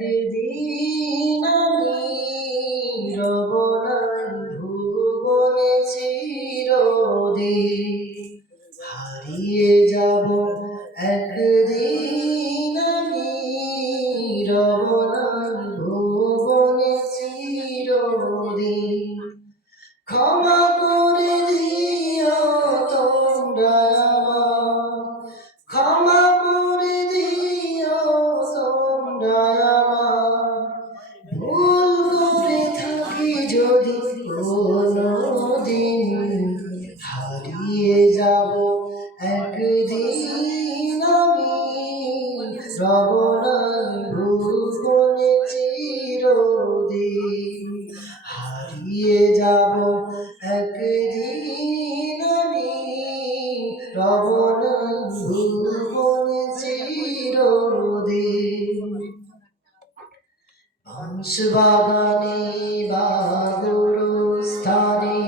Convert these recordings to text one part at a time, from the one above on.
একদিন আমি রব নাই ভুবনে চিরদিন, হারিয়ে যাব একদিন আমি রব নাই ভুবনে চিরদিন। ক্ষমা করে দিও তোমরা আমার, ক্ষমা করে দিও তোমরা আমার, ভুল করে থাকি যদি কোনোদিন, হারিয়ে যাব একদিন আমি রব নাই ভুবনে চিরদিন, হারিয়ে যাব একদিন আমি রব নাই ভুবনে চিরদিন। বাঁশবাগানে বা গুরুস্থানে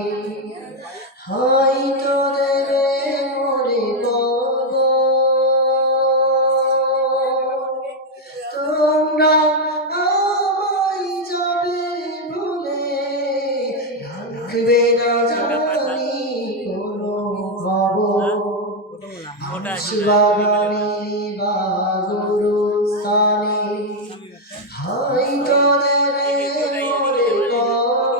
হয়তো দেবে মোরে কবর, তোমরা আমায় যাবে ভুলে, রাখবে না জানি কোনো খবর। বাঁশবাগানে বা গুরুস্থানে হয়তো দেবে মোরে কবর,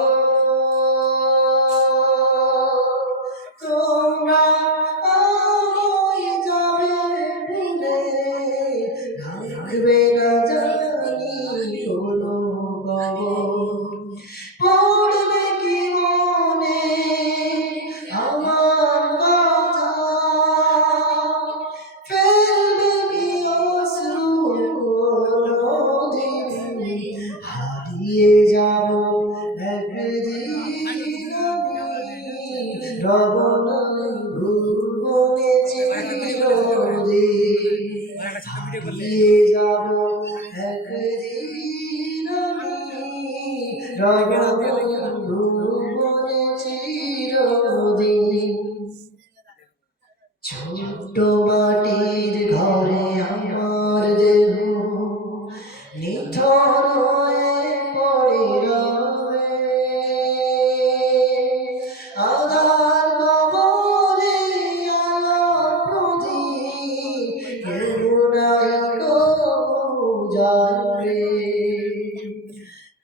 তোমরা আমায় যাবে ভুলে, রাখবে না জানি কোনো খবর। পড়বে কি মনে আমার কথা, ফেলবে কি অশ্রু কোনদিন, হারিয়ে যাব একদিন আমি রব নাই ভুবনে চিরদিন, হারিয়ে যাব একদিন আমি রব নাই ভুবনে চিরদিন। ছোট্ট মাটির ঘরে আমার দেহ নিথর হয়ে পড়ে রবে, আধার কবরে আলোর প্রদীপ কেউ নাই কবু জ্বালবে।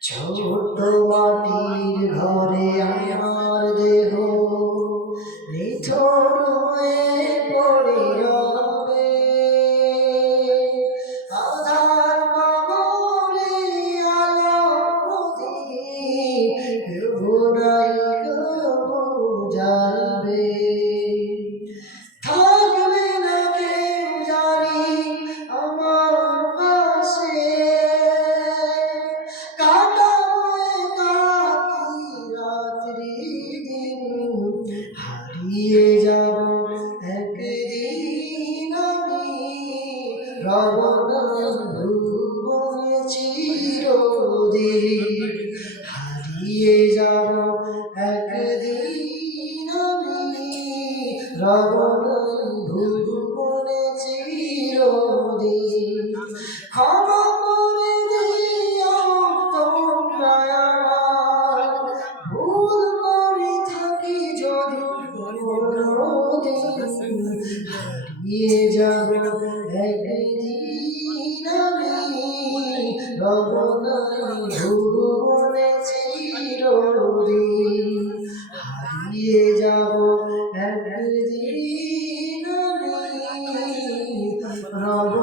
ছোট্ট মাটির ঘরে আমার দেহ নিথর হয়ে পড়ে রবে, আধার কবরে আলোর প্রদীপ কেউ নাই কবু জ্বালবে। থাকবে না কেউ জানি আমার পাশে, কাটাবো একাকী রাত্রি দিন, হারিয়ে যাব একদিন আমি রব নাই ভুবনে চিরদিন, হারিয়ে যাব একদিন আমি রব নাই ভুবনে চিরদিন। ক্ষমা করে দিও তোমরা আমার, ভুল করে থাকি যদি কোনোদিন, হারিয়ে যাব একদিন আমি রব নাই ভুবনে চিরদিন, হারিয়ে যাব একদিন আমি রব